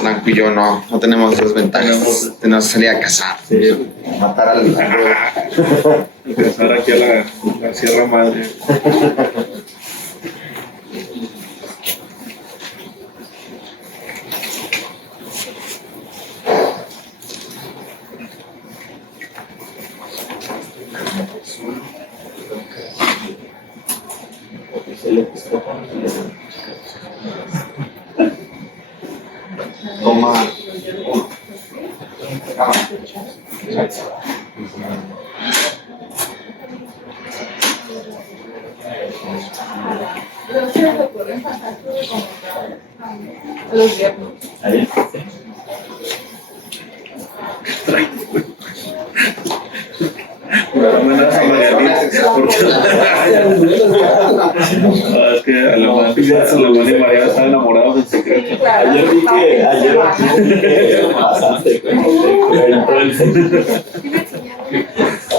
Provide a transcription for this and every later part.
Blanco y yo no tenemos esas ventajas. Tenemos que salir a cazar. Sí, matar al Empezar aquí a la Sierra Madre. Toma. Los viernes. Ahí. Es que Alemán y María están enamorados en secreto. Ayer vi que bastante.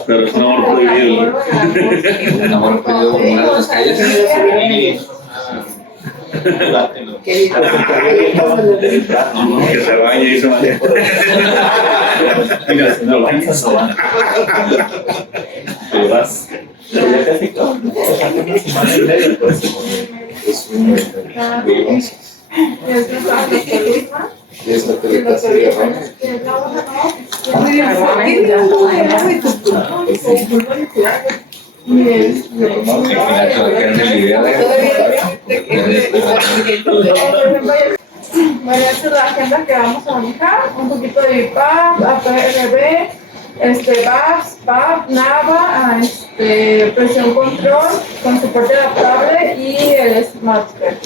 Pero es un amor prohibido. El amor prohibido por las calles. Que se bañe y se bañe. Mira, no bañas o van. Te vas. Pero ya casi todo. Una semana y media, pues. Es un Y es lo que le pasa a Bueno, esta es la agenda que vamos a manejar, un poquito de BIPAP, APRB, VAPS, PAP, NAVA, presión control con soporte adaptable y el SmartCare.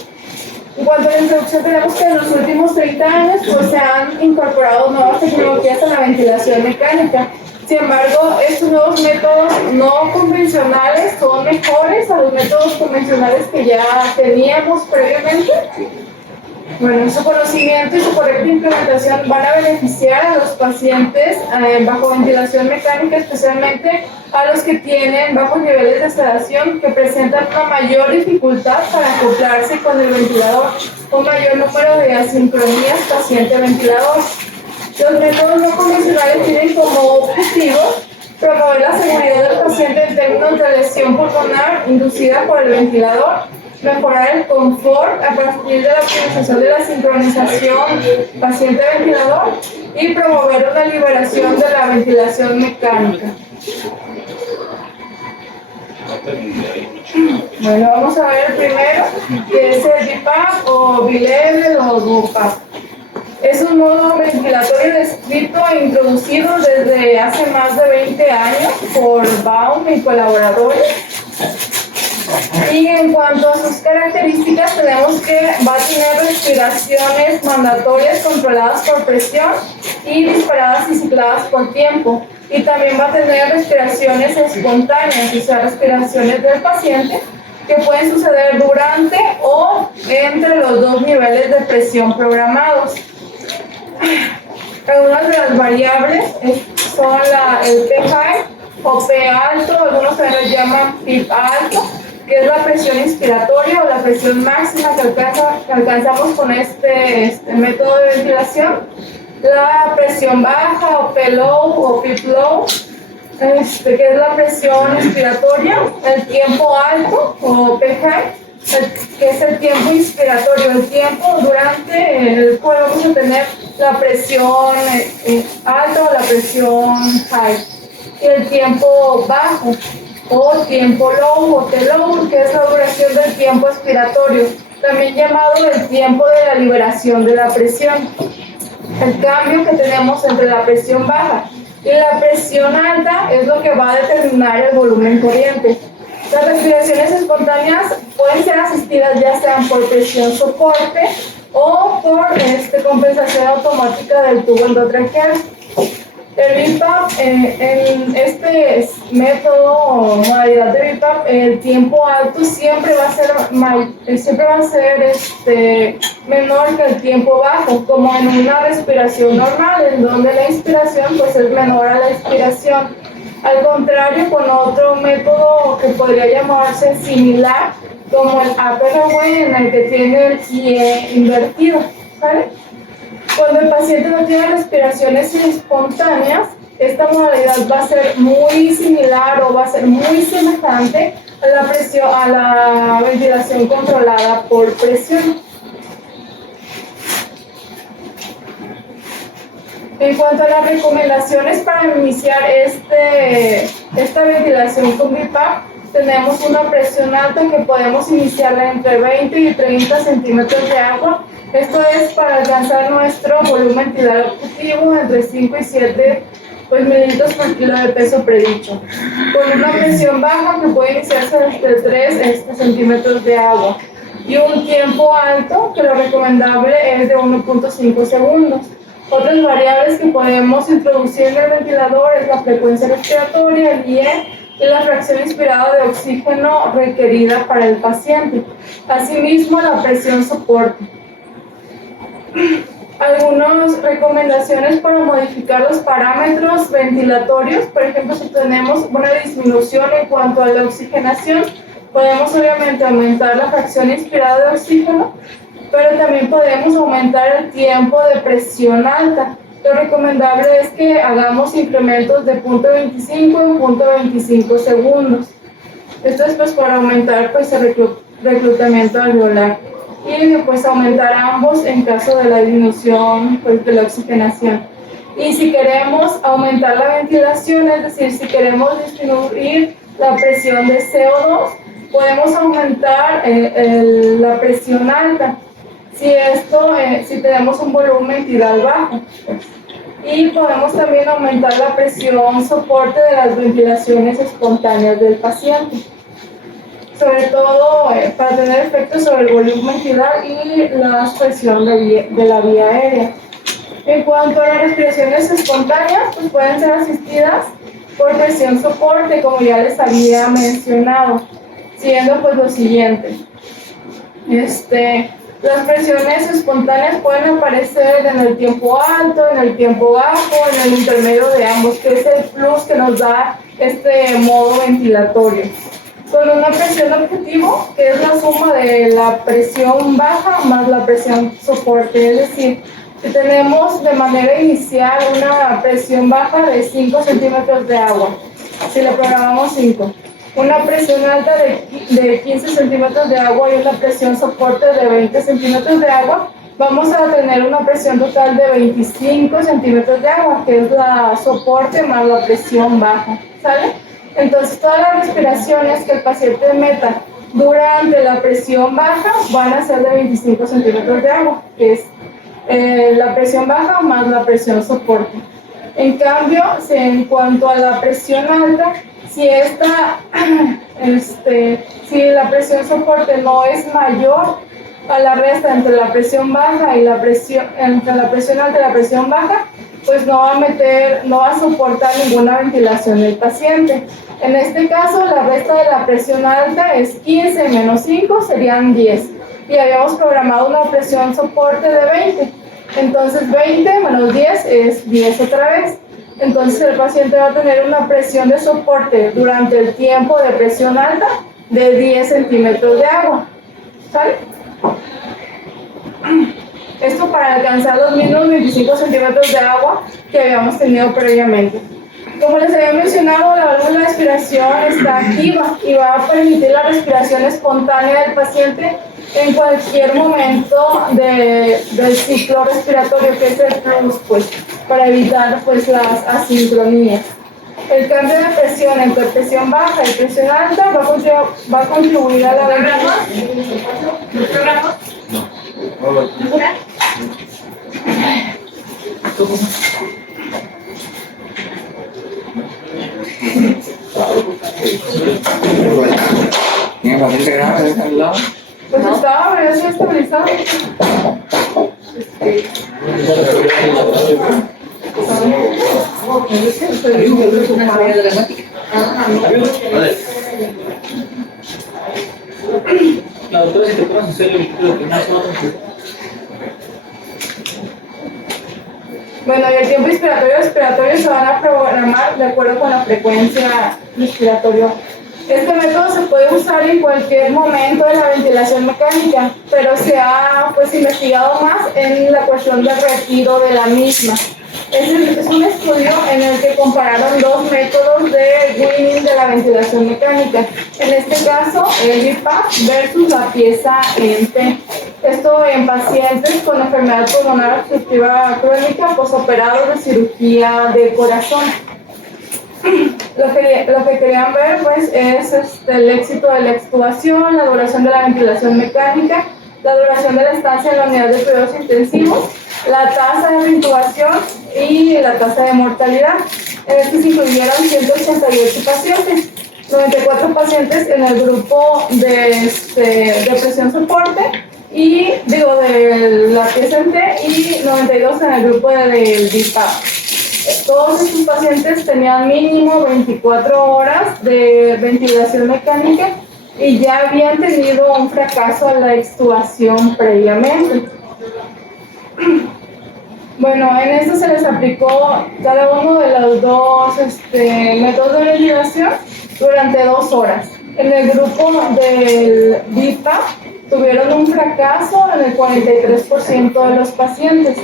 En cuanto a la introducción, tenemos que en los últimos 30 años pues, se han incorporado nuevas tecnologías a la ventilación mecánica. Sin embargo, estos nuevos métodos no convencionales son mejores a los métodos convencionales que ya teníamos previamente. Bueno, su conocimiento y su correcta implementación van a beneficiar a los pacientes bajo ventilación mecánica, especialmente a los que tienen bajos niveles de sedación, que presentan una mayor dificultad para acoplarse con el ventilador, un mayor número de asincronías paciente-ventilador. Los métodos no convencionales tienen como objetivo promover la seguridad del paciente en términos de lesión pulmonar inducida por el ventilador, mejorar el confort a partir de la optimización de la sincronización paciente-ventilador y promover una liberación de la ventilación mecánica. Bueno, vamos a ver primero qué es el BiPAP o B-Level o BiPAP. Es un modo ventilatorio descrito e introducido desde hace más de 20 años por Baum y colaboradores. Y en cuanto a sus características, tenemos que va a tener respiraciones mandatorias controladas por presión y disparadas y cicladas por tiempo. Y también va a tener respiraciones espontáneas, o sea, respiraciones del paciente que pueden suceder durante o entre los dos niveles de presión programados. Algunas de las variables son el P high o P alto, algunos se les llaman PIP alto, que es la presión inspiratoria o la presión máxima que alcanzamos con este método de ventilación. La presión baja o P low o PIP low, que es la presión inspiratoria. El tiempo alto o P high, que es el tiempo inspiratorio, el tiempo durante el cual vamos a tener la presión alta o la presión high. Y el tiempo bajo o tiempo low o T-low, que es la duración del tiempo expiratorio, también llamado el tiempo de la liberación de la presión. El cambio que tenemos entre la presión baja y la presión alta es lo que va a determinar el volumen corriente. Las respiraciones espontáneas pueden ser asistidas ya sean por presión soporte o por compensación automática del tubo endotraqueal. El BiPAP, en este método o modalidad de BiPAP, el tiempo alto siempre va a ser menor que el tiempo bajo, como en una respiración normal, en donde la inspiración pues, es menor a la expiración. Al contrario, con otro método que podría llamarse similar, como el APRB, en el que tiene el IE invertido, ¿vale? Cuando el paciente no tiene respiraciones espontáneas, esta modalidad va a ser muy similar o va a ser muy semejante a la ventilación controlada por presión. En cuanto a las recomendaciones para iniciar esta ventilación con BiPAP, tenemos una presión alta que podemos iniciarla entre 20 y 30 centímetros de agua. Esto es para alcanzar nuestro volumen tidal objetivo entre 5 y 7 mililitros por kilo de peso predicho. Con una presión baja que puede iniciarse desde 3 centímetros de agua. Y un tiempo alto, que lo recomendable es de 1.5 segundos. Otras variables que podemos introducir en el ventilador es la frecuencia respiratoria, el IE, y la fracción inspirada de oxígeno requerida para el paciente. Asimismo, la presión soporte. Algunas recomendaciones para modificar los parámetros ventilatorios, por ejemplo, si tenemos una disminución en cuanto a la oxigenación, podemos obviamente aumentar la fracción inspirada de oxígeno, pero también podemos aumentar el tiempo de presión alta. Lo recomendable es que hagamos incrementos de 0.25 en 0.25 segundos. Esto es pues para aumentar pues el reclutamiento alveolar y pues aumentar ambos en caso de la disminución pues, de la oxigenación. Y si queremos aumentar la ventilación, es decir, si queremos disminuir la presión de CO2, podemos aumentar la presión alta. Si tenemos un volumen tidal bajo. Y podemos también aumentar la presión soporte de las ventilaciones espontáneas del paciente. Sobre todo para tener efectos sobre el volumen tidal y la presión de la vía aérea. En cuanto a las respiraciones espontáneas, pues pueden ser asistidas por presión soporte, como ya les había mencionado, siendo pues lo siguiente. Las presiones espontáneas pueden aparecer en el tiempo alto, en el tiempo bajo, en el intermedio de ambos, que es el plus que nos da este modo ventilatorio. Con una presión objetivo, que es la suma de la presión baja más la presión soporte, es decir, si tenemos de manera inicial una presión baja de 5 centímetros de agua, si le programamos 5, una presión alta de 15 centímetros de agua y una presión soporte de 20 centímetros de agua, vamos a tener una presión total de 25 centímetros de agua, que es la soporte más la presión baja, ¿sale? Entonces, todas las respiraciones que el paciente meta durante la presión baja van a ser de 25 centímetros de agua, que es la presión baja más la presión soporte. En cambio, en cuanto a la presión alta, si la presión soporte no es mayor a la resta entre la presión baja y entre la presión alta y la presión baja, pues no va a soportar ninguna ventilación del paciente. En este caso, la resta de la presión alta es 15 menos 5, serían 10. Y habíamos programado una presión soporte de 20. Entonces, 20 menos 10 es 10 otra vez. Entonces, el paciente va a tener una presión de soporte durante el tiempo de presión alta de 10 centímetros de agua. ¿Sale? Esto para alcanzar los mismos 25 centímetros de agua que habíamos tenido previamente. Como les había mencionado, la válvula de aspiración está activa y va a permitir la respiración espontánea del paciente en cualquier momento del ciclo respiratorio, que es el plus, pues, para evitar pues, las asincronías. El cambio de presión entre presión baja y presión alta va a contribuir a la ventilación. ¿Tiene paciente grave de al lado? Pues estaba, pero ya se ha estabilizado. La doctora, si te puedes hacer el Bueno, y el tiempo respiratorio se van a programar de acuerdo con la frecuencia respiratoria Este método se puede usar en cualquier momento de la ventilación mecánica, pero se ha pues investigado más en la cuestión del retiro de la misma. Es un estudio en el que compararon dos métodos de weaning de la ventilación mecánica. En este caso, el BiPAP versus la pieza en T. Esto en pacientes con enfermedad pulmonar obstructiva crónica posoperados de cirugía de corazón. Lo que querían ver pues es el éxito de la extubación, la duración de la ventilación mecánica, la duración de la estancia en la unidad de cuidados intensivos, la tasa de intubación y la tasa de mortalidad. En este se incluyeron 188 pacientes, 94 pacientes en el grupo de presión soporte y de la pieza en T y 92 en el grupo del BiPAP. Todos estos pacientes tenían mínimo 24 horas de ventilación mecánica y ya habían tenido un fracaso a la extubación previamente. Bueno, en esto se les aplicó cada uno de los dos métodos de ventilación durante 2 horas. En el grupo del BiPAP tuvieron un fracaso en el 43% de los pacientes,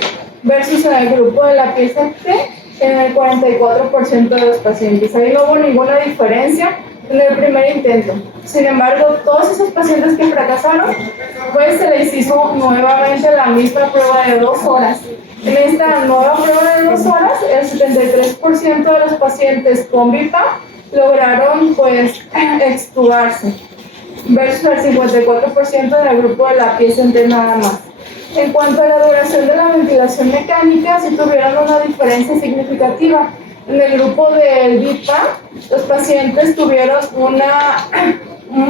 versus en el grupo de la pieza T en el 44% de los pacientes. Ahí no hubo ninguna diferencia en el primer intento. Sin embargo, todos esos pacientes que fracasaron, pues se les hizo nuevamente la misma prueba de 2 horas. En esta nueva prueba de 2 horas, el 73% de los pacientes con BiPAP lograron pues extubarse, versus el 54% del grupo de la pieza en T nada más. En cuanto a la duración de la ventilación mecánica, sí tuvieron una diferencia significativa. En el grupo del BiPAP, los pacientes tuvieron un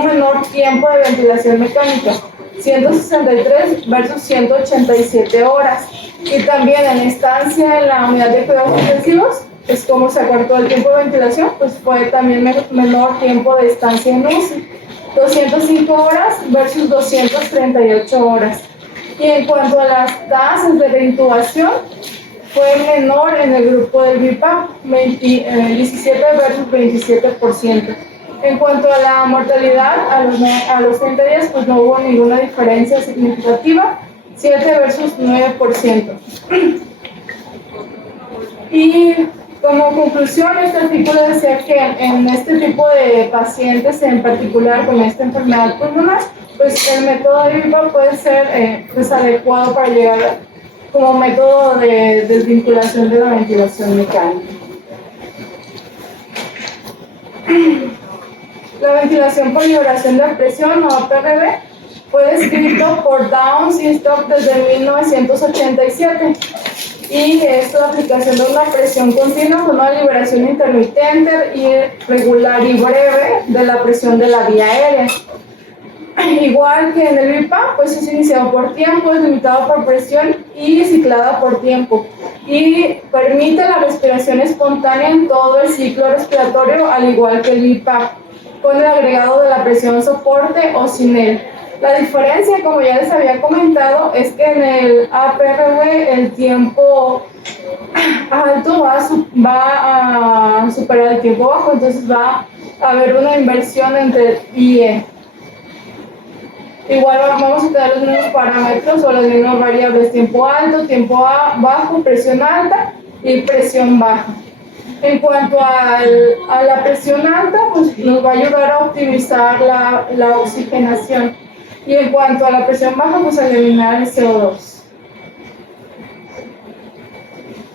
menor tiempo de ventilación mecánica, 163 versus 187 horas. Y también en estancia en la unidad de cuidados intensivos, es como se acortó el tiempo de ventilación, pues fue también menor tiempo de estancia en UCI, 205 horas versus 238 horas. Y en cuanto a las tasas de reintubación, fue menor en el grupo del BiPAP, 17 versus 27%. En cuanto a la mortalidad, a los 30 días, pues no hubo ninguna diferencia significativa, 7 versus 9%. Y como conclusión, este artículo decía que en este tipo de pacientes, en particular con esta enfermedad pulmonar, pues el método de BiPAP puede ser pues adecuado para llegar como método de desvinculación de la ventilación mecánica. La ventilación por liberación de presión o APRB fue descrito por Downs y Stock desde 1987 y es la aplicación de una presión continua con una liberación intermitente y regular y breve de la presión de la vía aérea. Igual que en el BiPAP, pues es iniciado por tiempo, es limitado por presión y ciclada por tiempo. Y permite la respiración espontánea en todo el ciclo respiratorio, al igual que el BiPAP, con el agregado de la presión soporte o sin él. La diferencia, como ya les había comentado, es que en el APRV el tiempo alto va a superar el tiempo bajo, entonces va a haber una inversión entre el I y E. Igual vamos a tener los mismos parámetros o las mismas variables: tiempo alto, tiempo bajo, presión alta y presión baja. En cuanto a la presión alta, pues nos va a ayudar a optimizar la oxigenación. Y en cuanto a la presión baja, pues a eliminar el CO2.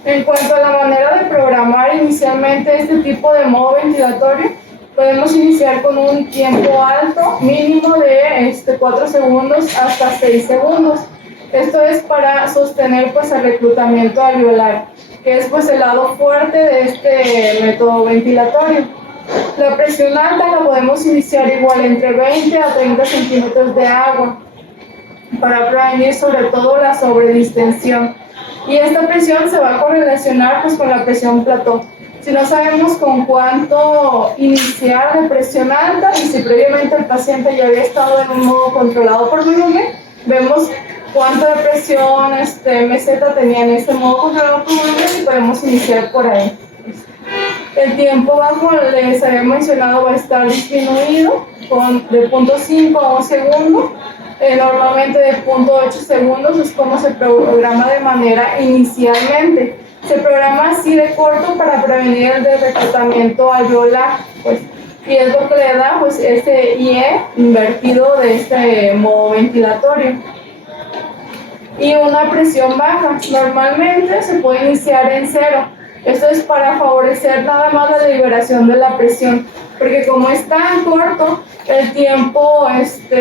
En cuanto a la manera de programar inicialmente este tipo de modo ventilatorio, podemos iniciar con un tiempo alto mínimo de 4 segundos hasta 6 segundos. Esto es para sostener pues el reclutamiento alveolar, que es pues el lado fuerte de este método ventilatorio. La presión alta la podemos iniciar igual entre 20 a 30 centímetros de agua para prevenir sobre todo la sobredistensión. Y esta presión se va a correlacionar pues con la presión plató. Si no sabemos con cuánto iniciar de presión alta y si previamente el paciente ya había estado en un modo controlado por volumen, vemos cuánto de presión meseta tenía en este modo controlado por volumen y podemos iniciar por ahí. El tiempo bajo, les había mencionado, va a estar disminuido de 0.5 a 1 segundo. Normalmente de 0.8 segundos es como se programa de manera inicialmente. Se programa así de corto para prevenir el reclutamiento alveolar, pues, y es lo que le da pues este IE invertido de este modo ventilatorio. Y una presión baja, normalmente se puede iniciar en 0. Esto es para favorecer nada más la liberación de la presión, porque como es tan corto, el tiempo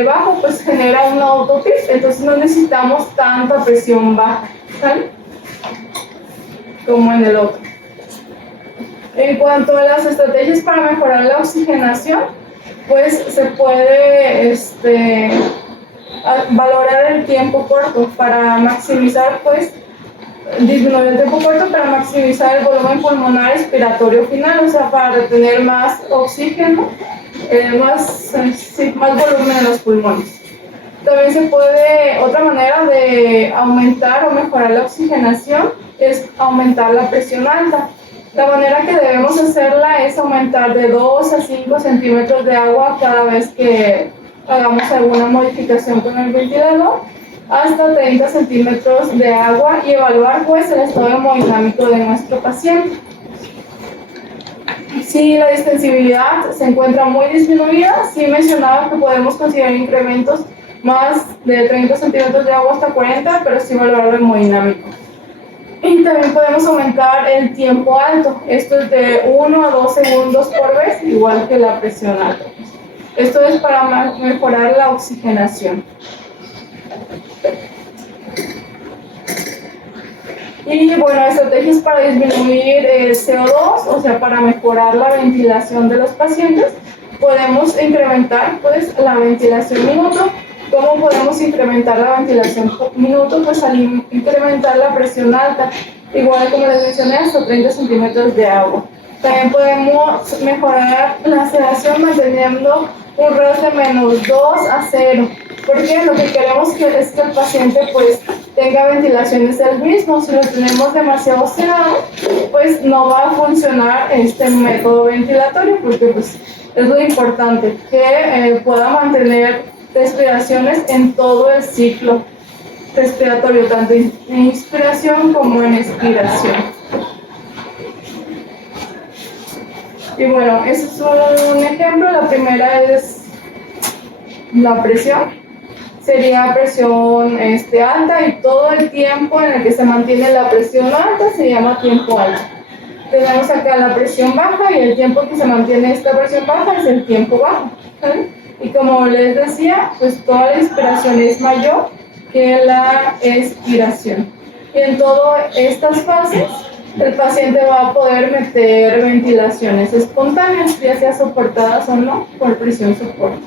bajo pues genera un autopip, entonces no necesitamos tanta presión baja, ¿sale? Como en el otro. En cuanto a las estrategias para mejorar la oxigenación, pues se puede valorar el tiempo corto para maximizar, pues, disminuir el tiempo corto para maximizar el volumen pulmonar expiratorio final, o sea, para retener más oxígeno, más volumen en los pulmones. También se puede, otra manera de aumentar o mejorar la oxigenación es aumentar la presión alta. La manera que debemos hacerla es aumentar de 2 a 5 centímetros de agua cada vez que hagamos alguna modificación con el ventilador, hasta 30 centímetros de agua, y evaluar pues el estado hemodinámico de nuestro paciente. Si la distensibilidad se encuentra muy disminuida, sí mencionaba que podemos considerar incrementos más de 30 centímetros de agua hasta 40, pero sí valorar el hemodinámico. Y también podemos aumentar el tiempo alto. Esto es de 1 a 2 segundos por vez, igual que la presión alta. Esto es para mejorar la oxigenación. Y bueno, estrategias para disminuir el CO2, o sea, para mejorar la ventilación de los pacientes. Podemos incrementar pues la ventilación minuto. ¿Cómo podemos incrementar la ventilación minuto? Pues al incrementar la presión alta, igual como les mencioné, hasta 30 centímetros de agua. También podemos mejorar la sedación manteniendo un RES de -2 a 0. Porque lo que queremos es que el paciente pues tenga ventilaciones del mismo. Si lo tenemos demasiado sedado, pues no va a funcionar este método ventilatorio, porque pues es lo importante, que pueda mantener respiraciones en todo el ciclo respiratorio, tanto en inspiración como en expiración. Y bueno, ese es un ejemplo. La primera es la presión. Sería presión alta, y todo el tiempo en el que se mantiene la presión alta se llama tiempo alto. Tenemos acá la presión baja, y el tiempo que se mantiene esta presión baja es el tiempo bajo, ¿vale? Y como les decía, pues toda la inspiración es mayor que la expiración. Y en todas estas fases, el paciente va a poder meter ventilaciones espontáneas, ya sea soportadas o no, por presión soporte.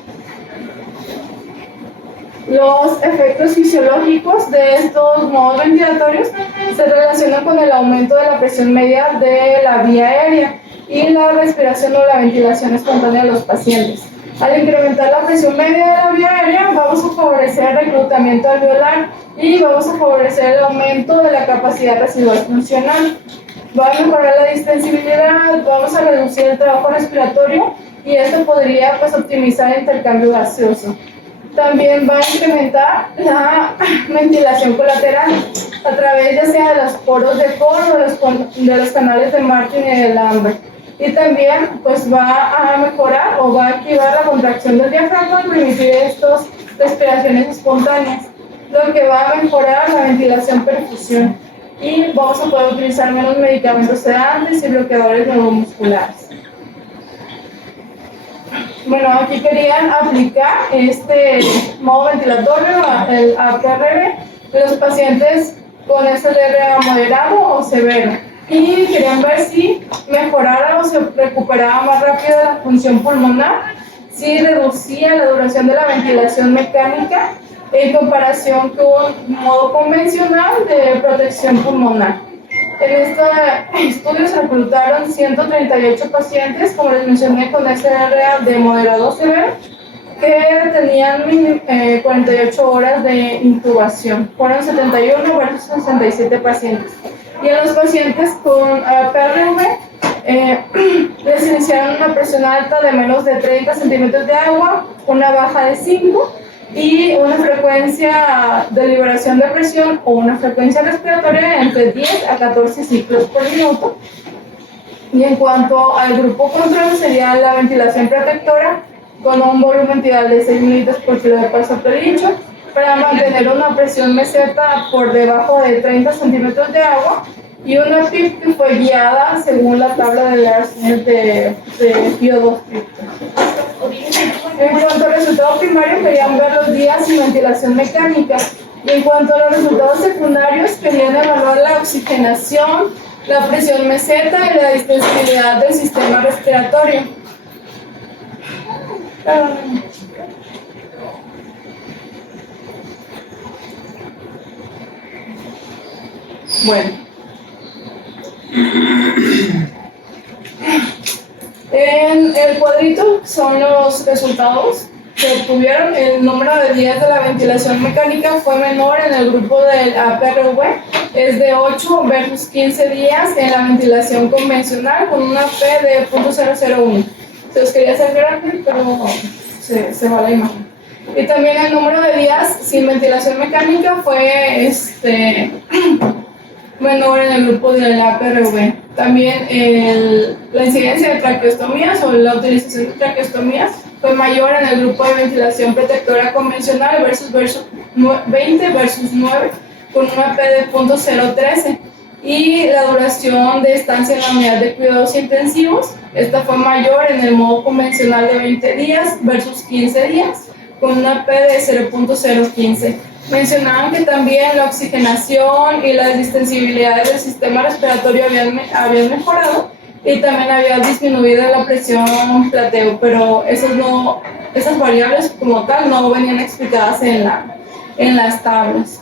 Los efectos fisiológicos de estos modos ventilatorios se relacionan con el aumento de la presión media de la vía aérea y la respiración o la ventilación espontánea de los pacientes. Al incrementar la presión media de la vía aérea, vamos a favorecer el reclutamiento alveolar y vamos a favorecer el aumento de la capacidad residual funcional. Va a mejorar la distensibilidad, vamos a reducir el trabajo respiratorio, y esto podría pues optimizar el intercambio gaseoso. También va a incrementar la ventilación colateral a través ya sea de los poros de Kohn o de los canales de Martin y de Lambert. Y también pues va a mejorar o va a activar la contracción del diafragma y permitir estas respiraciones espontáneas, lo que va a mejorar la ventilación perfusión, y vamos a poder utilizar menos medicamentos sedantes y bloqueadores neuromusculares. Bueno, aquí querían aplicar este modo ventilatorio, el APRB, en los pacientes con SLR moderado o severo, y querían ver si mejorara o se recuperaba más rápido la función pulmonar, si reducía la duración de la ventilación mecánica en comparación con un modo convencional de protección pulmonar. En este estudio se reclutaron 138 pacientes, como les mencioné, con SLR de moderado a severo, que tenían 48 horas de intubación. Fueron 71 versus 67 pacientes. Y en los pacientes con PRV Les iniciaron una presión alta de menos de 30 centímetros de agua, una baja de 5 y una frecuencia de liberación de presión o una frecuencia respiratoria entre 10 a 14 ciclos por minuto. Y en cuanto al grupo control, sería la ventilación protectora con un volumen tidal de 6 mililitros por kilo de paso dicho, para mantener una presión meseta por debajo de 30 centímetros de agua, y una PIP que fue guiada según la tabla de Larsen de Pío II. En cuanto al resultado primario, querían ver los días sin ventilación mecánica. Y en cuanto a los resultados secundarios, querían evaluar la oxigenación, la presión meseta y la distensibilidad del sistema respiratorio. Bueno. En el cuadrito son los resultados que obtuvieron. El número de días de la ventilación mecánica fue menor en el grupo del APRV, es de 8 versus 15 días en la ventilación convencional con una P de 0.001. Se los quería hacer grande, pero se va la imagen. Y también el número de días sin ventilación mecánica fue menor en el grupo del APRV. También la incidencia de traqueostomías o la utilización de traqueostomías fue mayor en el grupo de ventilación protectora convencional versus 20 versus 9 con una P de 0.013. Y la duración de estancia en la unidad de cuidados intensivos, esta fue mayor en el modo convencional de 20 días versus 15 días con una P de 0.015. Mencionaban que también la oxigenación y las distensibilidades del sistema respiratorio habían mejorado y también había disminuido la presión plateo, pero esas variables como tal no venían explicadas en las tablas.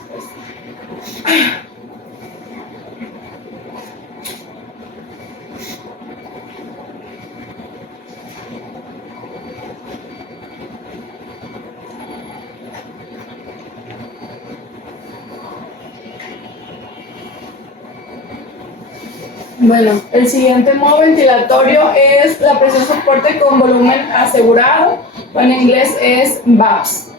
Bueno, el siguiente modo ventilatorio es la presión soporte con volumen asegurado, o en inglés es VAPS.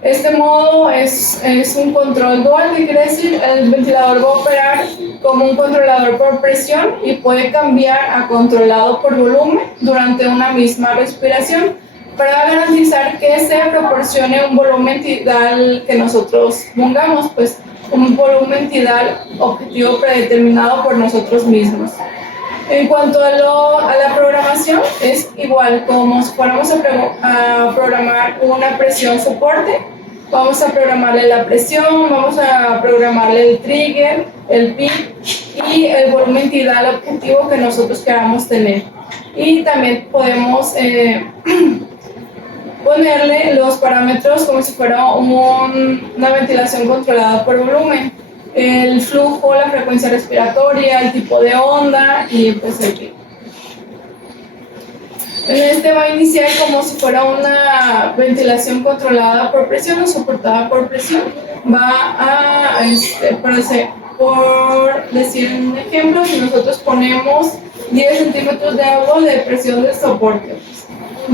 Este modo es un control dual, que quiere decir el ventilador va a operar como un controlador por presión y puede cambiar a controlado por volumen durante una misma respiración para garantizar que se proporcione un volumen tidal que nosotros pongamos, pues un volumen tidal objetivo predeterminado por nosotros mismos. En cuanto a la programación, es igual, como si fuéramos a programar una presión soporte. Vamos a programarle la presión, vamos a programarle el trigger, el PIP y el volumen tidal objetivo que nosotros queramos tener. Y también podemos ponerle los parámetros como si fuera una ventilación controlada por volumen, el flujo, la frecuencia respiratoria, el tipo de onda y pues el PIB. En va a iniciar como si fuera una ventilación controlada por presión o soportada por presión. Va a, por decir un ejemplo, si nosotros ponemos 10 centímetros de agua de presión de soporte,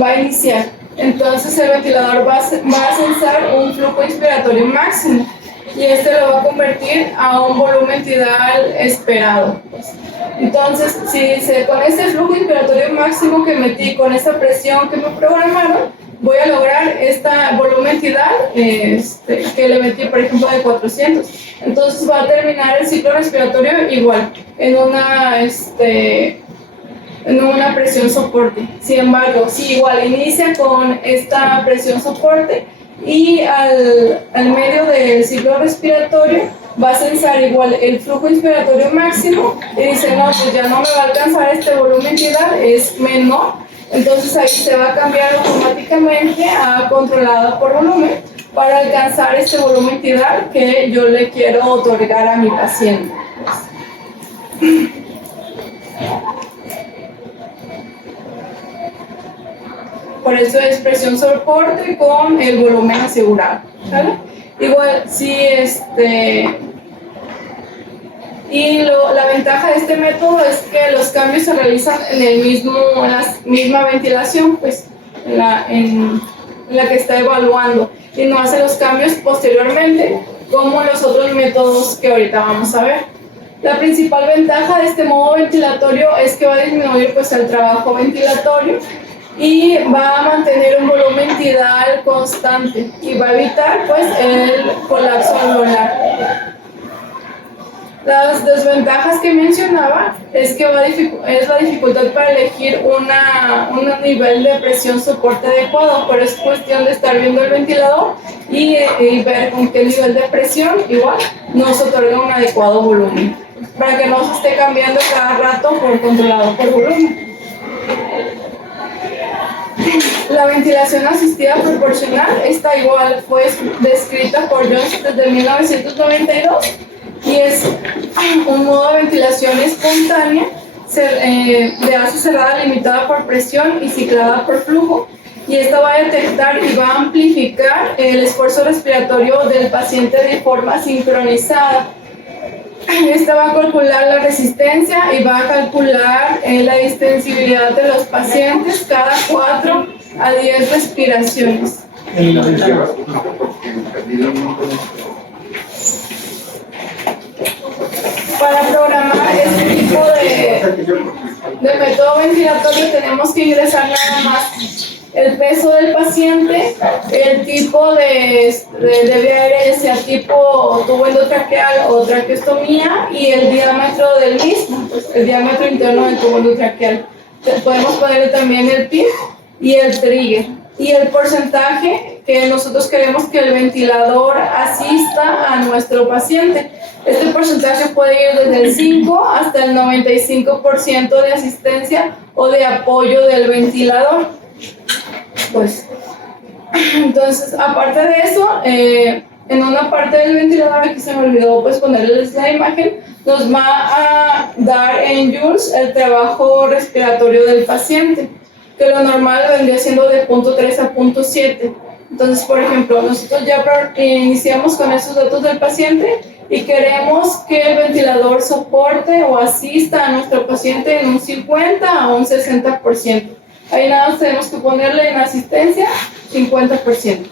va a iniciar. Entonces el ventilador va a censar un flujo inspiratorio máximo y este lo va a convertir a un volumen tidal esperado. Entonces, con este flujo inspiratorio máximo que metí, con esta presión que me programaron, voy a lograr este volumen tidal que le metí, por ejemplo, de 400. Entonces va a terminar el ciclo respiratorio igual, en una presión soporte. Sin embargo, si igual inicia con esta presión soporte y al medio del ciclo respiratorio va a censar igual el flujo inspiratorio máximo y dice, no, pues ya no me va a alcanzar este volumen tidal, es menor. Entonces ahí se va a cambiar automáticamente a controlado por volumen para alcanzar este volumen tidal que yo le quiero otorgar a mi paciente. Por eso es presión soporte con el volumen asegurado, ¿vale? Igual, Y la ventaja de este método es que los cambios se realizan en la misma ventilación, pues en la que está evaluando, y no hace los cambios posteriormente como los otros métodos que ahorita vamos a ver. La principal ventaja de este modo ventilatorio es que va a disminuir pues el trabajo ventilatorio y va a mantener un volumen tidal constante y va a evitar pues el colapso alveolar. Las desventajas que mencionaba es que es la dificultad para elegir un nivel de presión soporte adecuado, pero es cuestión de estar viendo el ventilador y ver con qué nivel de presión igual nos otorga un adecuado volumen, para que no se esté cambiando cada rato por controlador por volumen. La ventilación asistida proporcional, esta igual fue descrita por Jones desde 1992 y es un modo de ventilación espontánea de base cerrada limitada por presión y ciclada por flujo, y esta va a detectar y va a amplificar el esfuerzo respiratorio del paciente de forma sincronizada. Esta va a calcular la resistencia y va a calcular la distensibilidad de los pacientes cada 4 a 10 respiraciones. Para programar este tipo de método ventilatorio tenemos que ingresar nada más el peso del paciente, el tipo de vía aérea, ya sea tipo tubo endotraqueal o traqueostomía, y el diámetro del mismo, pues el diámetro interno del tubo endotraqueal. Podemos ponerle también el PIB y el trigger, y el porcentaje que nosotros queremos que el ventilador asista a nuestro paciente. Este porcentaje puede ir desde el 5 hasta el 95% de asistencia o de apoyo del ventilador. Pues, entonces, aparte de eso, en una parte del ventilador, aquí se me olvidó pues ponerles la imagen, nos va a dar en joules el trabajo respiratorio del paciente, que lo normal vendría siendo de 0.3 a 0.7. Entonces, por ejemplo, nosotros ya iniciamos con esos datos del paciente y queremos que el ventilador soporte o asista a nuestro paciente en un 50 a un 60%. Ahí nada más tenemos que ponerle en asistencia 50%.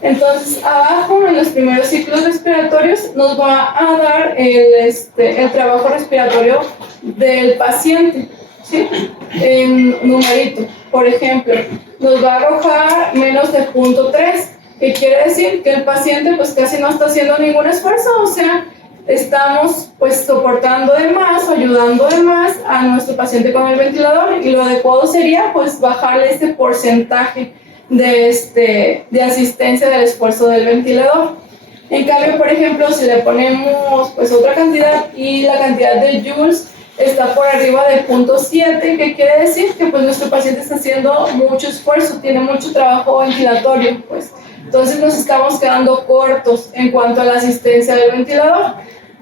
Entonces, abajo en los primeros ciclos respiratorios nos va a dar el trabajo respiratorio del paciente, ¿sí? En numerito. Por ejemplo, nos va a arrojar menos de 0.3, que quiere decir que el paciente pues casi no está haciendo ningún esfuerzo, o sea, estamos pues soportando de más, ayudando de más a nuestro paciente con el ventilador, y lo adecuado sería pues bajarle este porcentaje de asistencia del esfuerzo del ventilador. En cambio, por ejemplo, si le ponemos pues otra cantidad y la cantidad de joules está por arriba de 0.7, que quiere decir que pues nuestro paciente está haciendo mucho esfuerzo, tiene mucho trabajo ventilatorio, pues entonces nos estamos quedando cortos en cuanto a la asistencia del ventilador.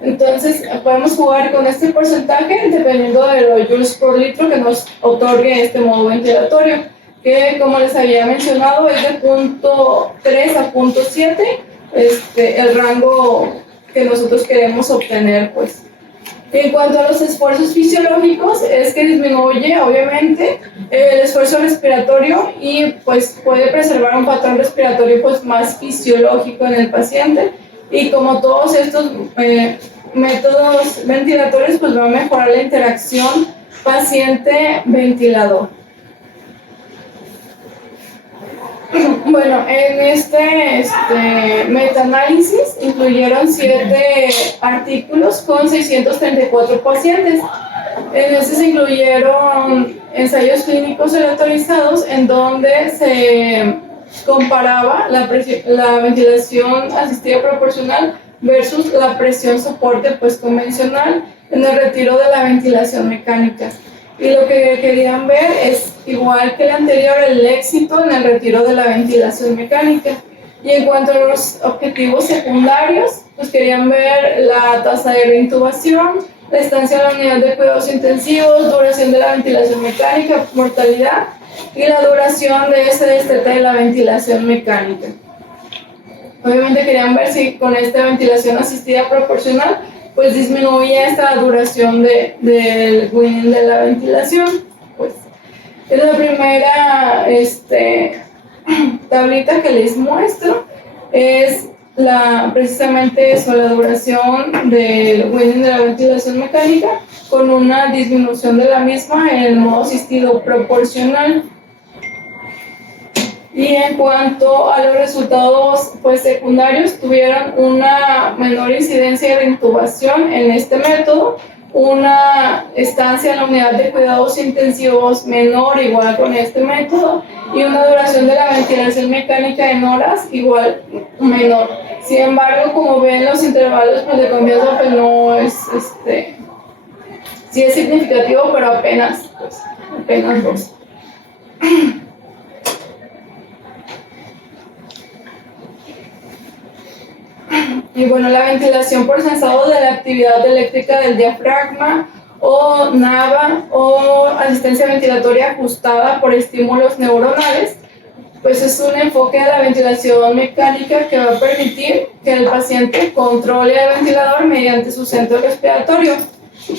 Entonces podemos jugar con este porcentaje dependiendo de los joules por litro que nos otorgue este modo ventilatorio, que como les había mencionado es de 0.3 a 0.7 el rango que nosotros queremos obtener, pues. En cuanto a los esfuerzos fisiológicos, es que disminuye obviamente el esfuerzo respiratorio y pues puede preservar un patrón respiratorio pues más fisiológico en el paciente, y como todos estos métodos ventilatorios pues va a mejorar la interacción paciente-ventilador. Bueno, en este metaanálisis incluyeron 7 artículos con 634 pacientes. En este se incluyeron ensayos clínicos aleatorizados en donde se comparaba la ventilación asistida proporcional versus la presión soporte pues convencional en el retiro de la ventilación mecánica. Y lo que querían ver es, igual que el anterior, el éxito en el retiro de la ventilación mecánica. Y en cuanto a los objetivos secundarios, pues querían ver la tasa de reintubación, la estancia en la unidad de cuidados intensivos, duración de la ventilación mecánica, mortalidad y la duración de ese destete de la ventilación mecánica. Obviamente querían ver si con esta ventilación asistida proporcional pues disminuye esta duración del winning de la ventilación. Pues es la primera tablita que les muestro, es precisamente eso, la duración del winning de la ventilación mecánica con una disminución de la misma en el modo asistido proporcional. Y en cuanto a los resultados pues, secundarios, tuvieron una menor incidencia de intubación en este método, una estancia en la unidad de cuidados intensivos menor igual con este método y una duración de la ventilación mecánica en horas igual menor. Sin embargo, como ven, los intervalos pues, de confianza pues, no es, sí es significativo, pero apenas 2. Y bueno, la ventilación por sensado de la actividad eléctrica del diafragma o NAVA o asistencia ventilatoria ajustada por estímulos neuronales, pues es un enfoque de la ventilación mecánica que va a permitir que el paciente controle el ventilador mediante su centro respiratorio.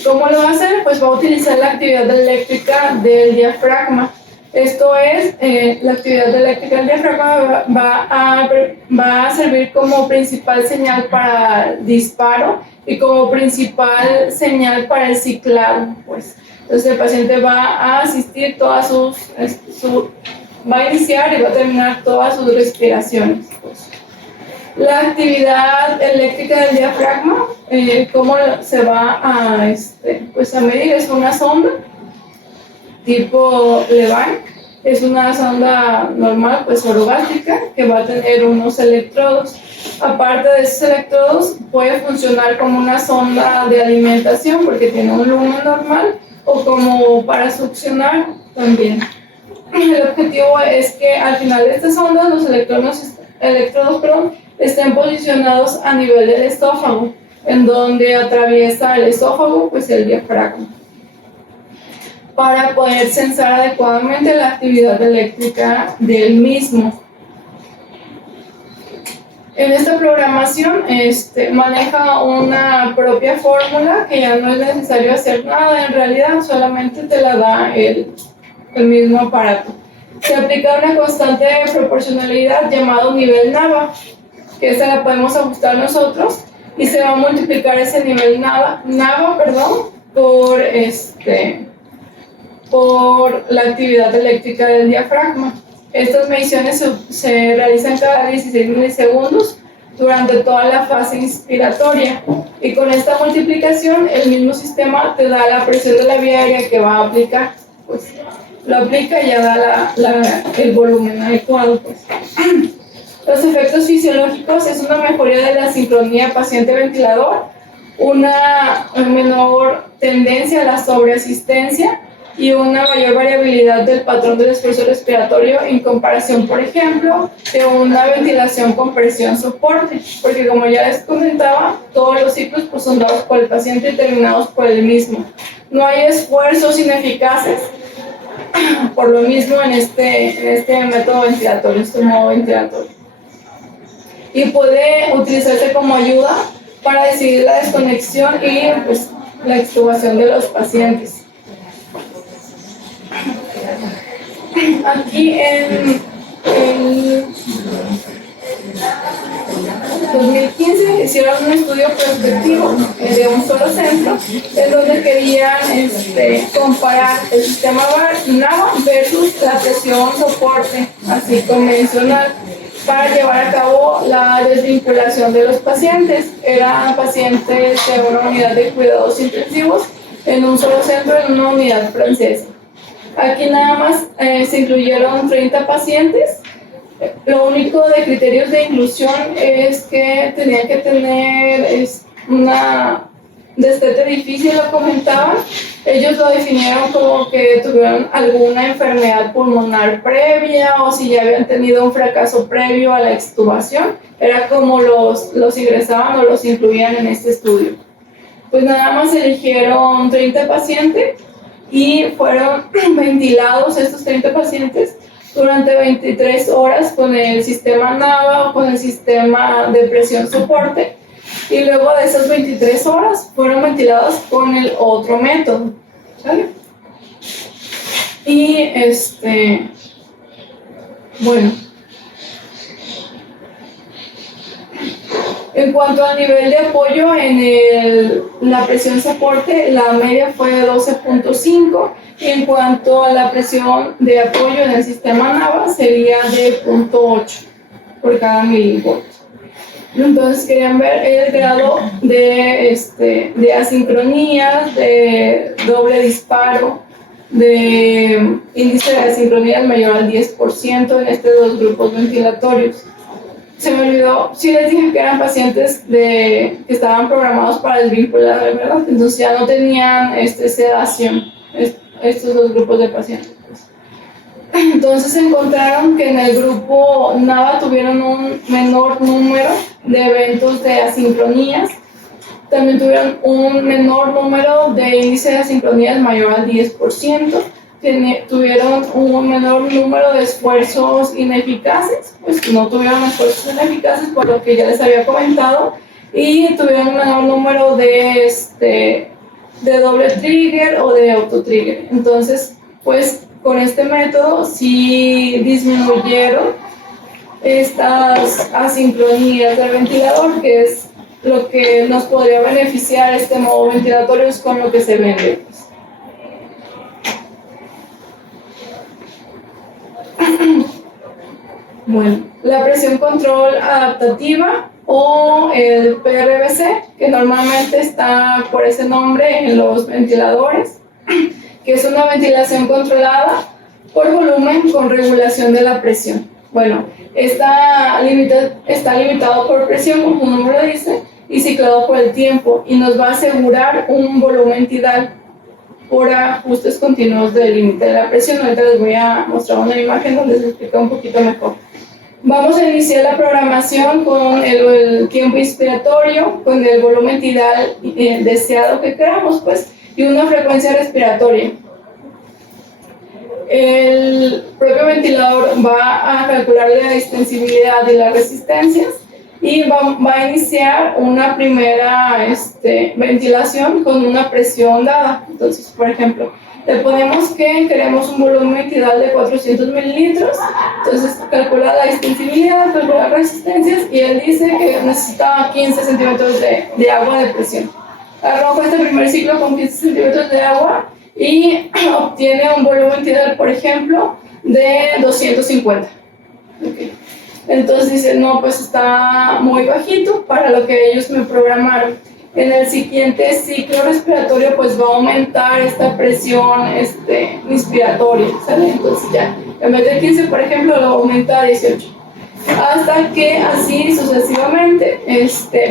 ¿Cómo lo va a hacer? Pues va a utilizar la actividad eléctrica del diafragma. Esto es, la actividad eléctrica del diafragma va a servir como principal señal para el disparo y como principal señal para el ciclado. Pues. Entonces el paciente va a asistir todas va a iniciar y va a terminar todas sus respiraciones. Pues. La actividad eléctrica del diafragma, ¿cómo se va a medir? Es una sonda tipo Levine, es una sonda normal, pues orogástrica, que va a tener unos electrodos. Aparte de esos electrodos, puede funcionar como una sonda de alimentación, porque tiene un lumen normal, o como para succionar también. El objetivo es que al final de esta sonda, los electrodos estén posicionados a nivel del esófago, en donde atraviesa el esófago, pues el diafragma, para poder censar adecuadamente la actividad eléctrica del mismo. En esta programación maneja una propia fórmula que ya no es necesario hacer nada, en realidad solamente te la da el mismo aparato. Se aplica una constante de proporcionalidad llamado nivel NAVA, que esta la podemos ajustar nosotros y se va a multiplicar ese nivel NAVA por la actividad eléctrica del diafragma. Estas mediciones se realizan cada 16 milisegundos durante toda la fase inspiratoria y con esta multiplicación el mismo sistema te da la presión de la vía aérea que va a aplicar. Pues, lo aplica y ya da el volumen adecuado. Pues. Los efectos fisiológicos es una mejoría de la sincronía paciente-ventilador, una menor tendencia a la sobreasistencia y una mayor variabilidad del patrón del esfuerzo respiratorio en comparación, por ejemplo, de una ventilación con presión soporte, porque como ya les comentaba, todos los ciclos pues, son dados por el paciente y terminados por el mismo. No hay esfuerzos ineficaces por lo mismo en este método ventilatorio, este modo ventilatorio. Y puede utilizarse como ayuda para decidir la desconexión y pues, la extubación de los pacientes. Aquí en 2015 hicieron un estudio prospectivo de un solo centro en donde querían comparar el sistema NAVA versus la presión soporte así convencional para llevar a cabo la desvinculación de los pacientes. Eran pacientes de una unidad de cuidados intensivos en un solo centro en una unidad francesa. Aquí nada más se incluyeron 30 pacientes. Lo único de criterios de inclusión es que tenían que tener una destete difícil, lo comentaban. Ellos lo definieron como que tuvieron alguna enfermedad pulmonar previa o si ya habían tenido un fracaso previo a la extubación. Era como los ingresaban o los incluían en este estudio. Pues nada más eligieron 30 pacientes y fueron ventilados estos 30 pacientes durante 23 horas con el sistema NAVA o con el sistema de presión soporte y luego de esas 23 horas fueron ventiladas con el otro método, ¿sale? Y bueno, en cuanto al nivel de apoyo en la presión soporte, la media fue de 12.5, y en cuanto a la presión de apoyo en el sistema NAVA sería de 0.8 por cada milivolts. Entonces querían ver el grado de asincronías, de doble disparo, de índice de asincronías mayor al 10% en estos dos grupos ventilatorios. Se me olvidó, sí les dije que eran pacientes que estaban programados para desvincular, ¿verdad? Entonces ya no tenían sedación, estos dos grupos de pacientes. Entonces encontraron que en el grupo NAVA tuvieron un menor número de eventos de asincronías. También tuvieron un menor número de índice de asincronías mayor al 10%. Tuvieron un menor número de esfuerzos ineficaces, pues no tuvieron esfuerzos ineficaces por lo que ya les había comentado, y tuvieron un menor número de doble trigger o de autotrigger. Entonces, pues con este método sí disminuyeron estas asincronías del ventilador, que es lo que nos podría beneficiar este modo ventilatorio, es con lo que se vende. Bueno, la presión control adaptativa o el PRVC, que normalmente está por ese nombre en los ventiladores, que es una ventilación controlada por volumen con regulación de la presión. Bueno, está limitado por presión, como su nombre lo dice, y ciclado por el tiempo, y nos va a asegurar un volumen tidal por ajustes continuos del límite de la presión. Ahorita les voy a mostrar una imagen donde se explica un poquito mejor. Vamos a iniciar la programación con el tiempo inspiratorio, con el volumen tidal deseado que queramos, pues, y una frecuencia respiratoria. El propio ventilador va a calcular la extensibilidad y las resistencias, y va a iniciar una primera ventilación con una presión dada. Entonces, por ejemplo, le ponemos que queremos un volumen tidal de 400 mililitros, entonces calcula la extensibilidad, calcula las resistencias, y él dice que necesita 15 centímetros de agua de presión. Arroja este primer ciclo con 15 centímetros de agua y obtiene un volumen tidal, por ejemplo, de 250. Okay. Entonces dice, no, pues está muy bajito para lo que ellos me programaron. En el siguiente ciclo respiratorio, pues va a aumentar esta presión inspiratoria, ¿sale? Entonces ya, en vez de 15, por ejemplo, lo aumenta a 18. Hasta que así sucesivamente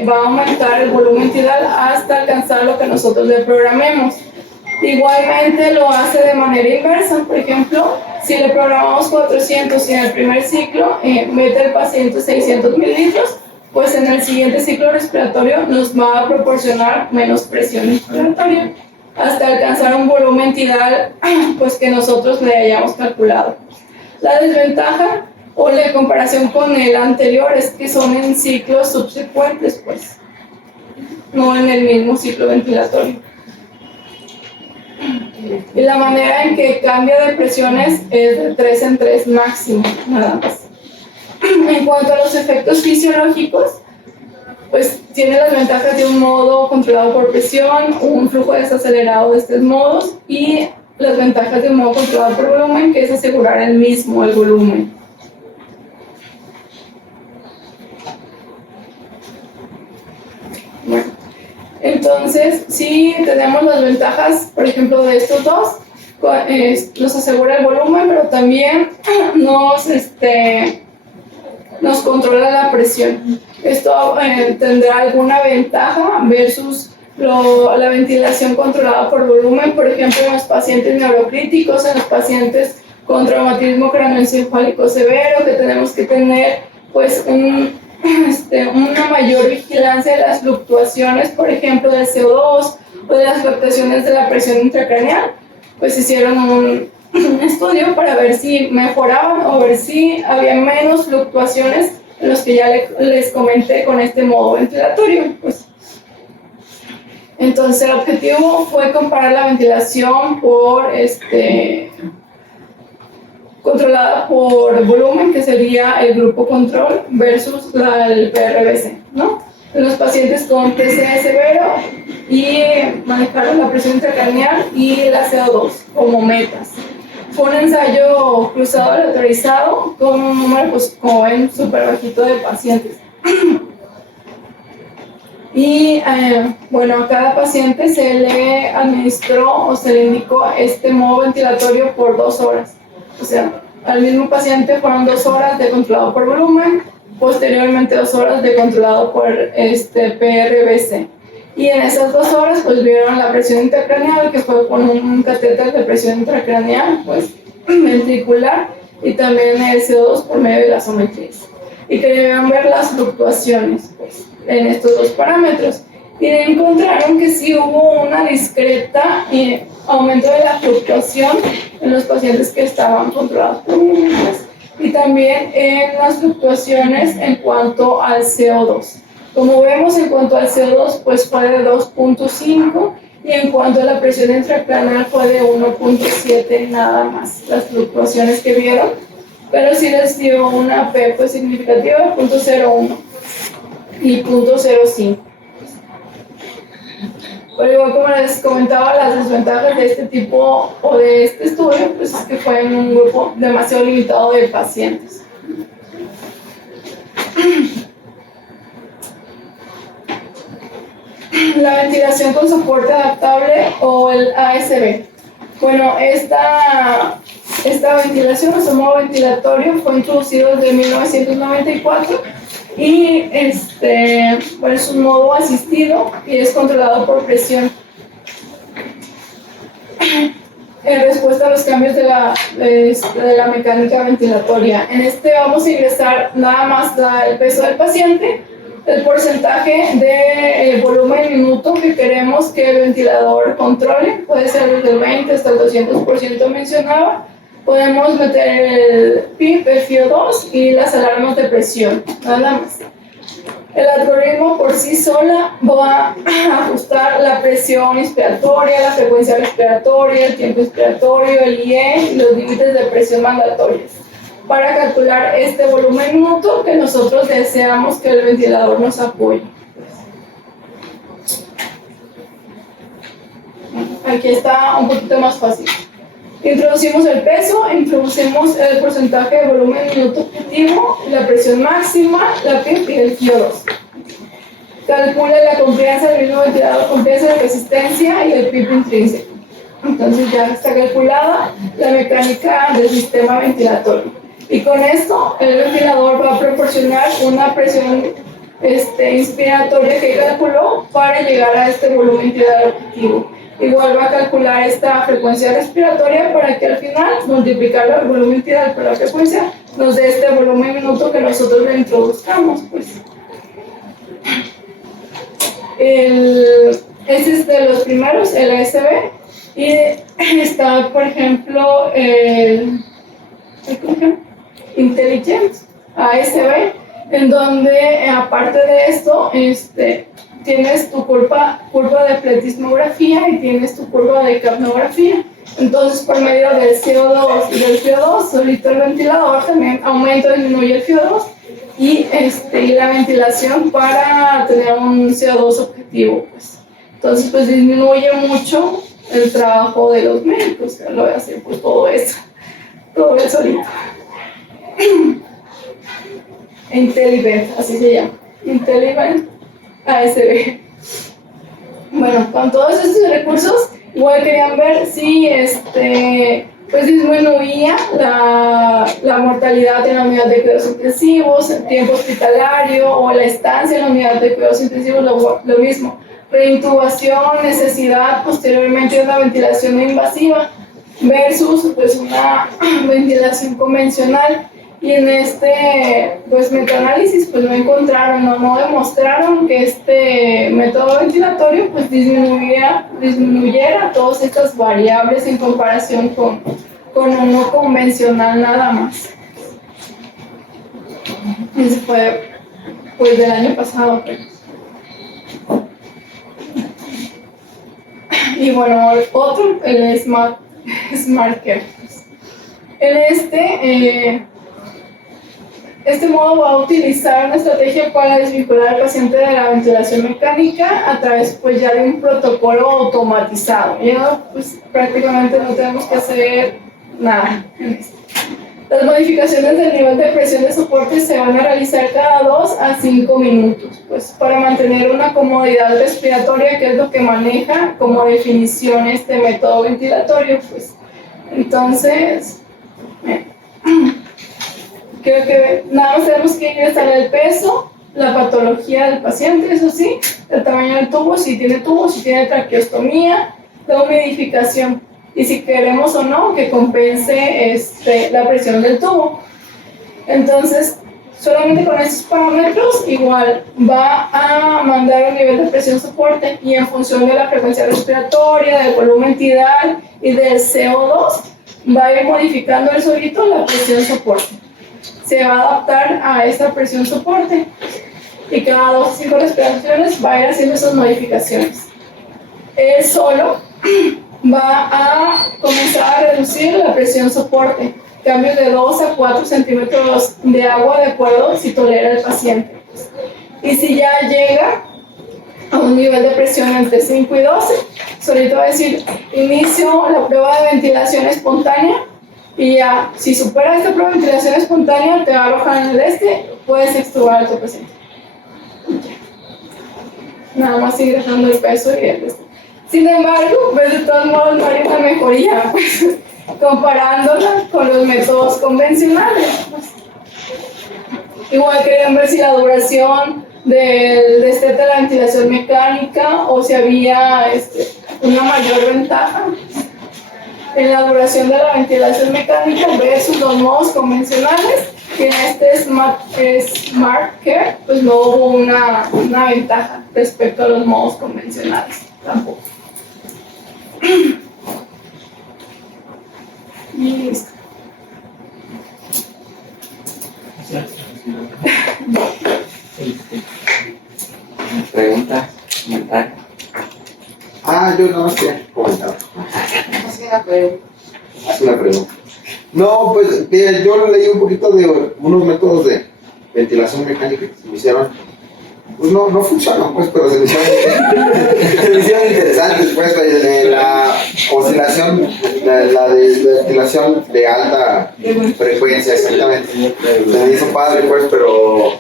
va a aumentar el volumen tidal hasta alcanzar lo que nosotros le programemos. Igualmente lo hace de manera inversa. Por ejemplo, si le programamos 400 y en el primer ciclo mete el paciente 600 mililitros, pues en el siguiente ciclo respiratorio nos va a proporcionar menos presión inspiratoria hasta alcanzar un volumen tidal pues que nosotros le hayamos calculado. La desventaja o la comparación con el anterior es que son en ciclos subsecuentes, pues no en el mismo ciclo ventilatorio. Y la manera en que cambia de presiones es de 3 en 3 máximo, nada más. En cuanto a los efectos fisiológicos, pues tiene las ventajas de un modo controlado por presión, un flujo desacelerado de estos modos, y las ventajas de un modo controlado por volumen, que es asegurar el volumen. Bueno, entonces sí tenemos las ventajas, por ejemplo, de estos dos. Nos asegura el volumen, pero también nos controla la presión. Esto tendrá alguna ventaja versus la ventilación controlada por volumen, por ejemplo, en los pacientes neurocríticos, en los pacientes con traumatismo craneoencefálico severo, que tenemos que tener pues una mayor vigilancia de las fluctuaciones, por ejemplo, del CO2 o de las fluctuaciones de la presión intracraneal. Pues hicieron un estudio para ver si mejoraban o ver si había menos fluctuaciones en los que ya les comenté con este modo ventilatorio. Pues Entonces el objetivo fue comparar la ventilación controlada por volumen, que sería el grupo control, versus el PRBC, ¿no? En los pacientes con TCE severo, y manejaron la presión intracraneal y la CO2 como metas. Fue un ensayo cruzado aleatorizado con un número, pues, como ven, súper bajito de pacientes. Y bueno, a cada paciente se le administró o se le indicó este modo ventilatorio por 2 horas. O sea, al mismo paciente fueron 2 horas de controlado por volumen, posteriormente 2 horas de controlado por PRBC. Y en esas 2 horas pues vieron la presión intracraneal, que fue con un catéter de presión intracraneal, pues ventricular, y también el CO2 por medio de las ometrías. Y querían ver las fluctuaciones, pues, en estos 2 parámetros. Y encontraron que sí hubo una discreta aumento de la fluctuación en los pacientes que estaban controlados por volumen, y también en las fluctuaciones en cuanto al CO2. Como vemos, en cuanto al CO2, pues fue de 2.5, y en cuanto a la presión intracraneal fue de 1.7 nada más, las fluctuaciones que vieron, pero sí les dio una P pues significativa de 0.01 y 0.05. Pero igual, como les comentaba, las desventajas de este tipo o de este estudio, pues es que fue en un grupo demasiado limitado de pacientes. La ventilación con soporte adaptable o el ASB. Bueno, esta ventilación, este modo ventilatorio, fue introducido desde 1994 y bueno, es un modo asistido y es controlado por presión en respuesta a los cambios de la mecánica ventilatoria. En vamos a ingresar nada más el peso del paciente, el porcentaje de volumen minuto que queremos que el ventilador controle, puede ser desde el 20 hasta el 200% mencionaba. Podemos meter el PIP, el FIO2 y las alarmas de presión, nada más. El algoritmo por sí sola va a ajustar la presión inspiratoria, la frecuencia respiratoria, el tiempo inspiratorio, el IE y los límites de presión mandatorios, para calcular este volumen minuto que nosotros deseamos que el ventilador nos apoye. Aquí está un poquito más fácil. Introducimos el peso, introducimos el porcentaje de volumen minuto objetivo, la presión máxima, la PIP y el FIO2. Calcula la confianza del mismo ventilador, confianza de resistencia y el PIP intrínseco. Entonces ya está calculada la mecánica del sistema ventilatorio. Y con esto el ventilador va a proporcionar una presión inspiratoria que calculó para llegar a este volumen ventilatorio objetivo. Igual va a calcular esta frecuencia respiratoria para que al final multiplicar el volumen ventilatorio por la frecuencia nos dé este volumen minuto que nosotros le introduzcamos, pues. Este es de los primeros, el ASB, y está, por ejemplo, el Intelligent ASB, en donde aparte de esto tienes tu curva de pletismografía y tienes tu curva de capnografía. Entonces, por medio del CO2 y del FIO2, solito el ventilador también aumenta o disminuye el FIO2 y la ventilación para tener un CO2 objetivo, pues. Entonces, pues disminuye mucho el trabajo de los médicos, que lo voy a hacer pues todo eso solito. Intelivent, así se llama, Intelivent ASB. Bueno, con todos estos recursos, igual querían ver si pues disminuía la mortalidad en la unidad de cuidados intensivos, el tiempo hospitalario o la estancia en la unidad de cuidados intensivos, lo mismo. Reintubación, necesidad posteriormente de una ventilación no invasiva versus pues una ventilación convencional. Y en pues metaanálisis pues no encontraron, no demostraron que este método ventilatorio pues disminuyera todas estas variables en comparación con uno convencional nada más. Eso fue pues del año pasado. Y bueno, otro, el Smart Care. En este modo va a utilizar una estrategia para desvincular al paciente de la ventilación mecánica a través pues ya de un protocolo automatizado. Ya pues prácticamente no tenemos que hacer nada en esto. Las modificaciones del nivel de presión de soporte se van a realizar cada 2 a 5 minutos, pues para mantener una comodidad respiratoria, que es lo que maneja como definición este método ventilatorio, pues. Entonces, creo que nada más tenemos que ingresar el peso, la patología del paciente, eso sí, el tamaño del tubo, si tiene traqueostomía, la humidificación, y si queremos o no que compense la presión del tubo. Entonces, solamente con estos parámetros, igual va a mandar un nivel de presión soporte y en función de la frecuencia respiratoria, del volumen tidal y del CO2, va a ir modificando el solito la presión soporte. Se va a adaptar a esta presión soporte y cada 2 a 5 respiraciones va a ir haciendo esas modificaciones. Él solo va a comenzar a reducir la presión soporte, cambios de 2 a 4 centímetros de agua de acuerdo si tolera el paciente. Y si ya llega a un nivel de presión entre 5 y 12, solito va a decir, inicio la prueba de ventilación espontánea y ya, si supera esta prueba de ventilación espontánea, te va a arrojar en el puedes extubar a tu paciente. Nada más sigue dejando el peso y el Sin embargo, pues de todos modos no hay una mejoría, pues, comparándola con los métodos convencionales. Pues. Igual querían ver si la duración del destete de la ventilación mecánica o si había una mayor ventaja en la duración de la ventilación mecánica versus los modos convencionales, que en Smart Care pues no hubo una ventaja respecto a los modos convencionales tampoco. Y listo. Pregunta. Yo no sé comentar. Haz una pregunta. No, pues yo leí un poquito de unos métodos de ventilación mecánica que se me hicieron, pues no funcionan, pues, pero se me hicieron interesantes, pues, de la oscilación, la de ventilación de alta frecuencia, exactamente. Se me hizo padre, pues, pero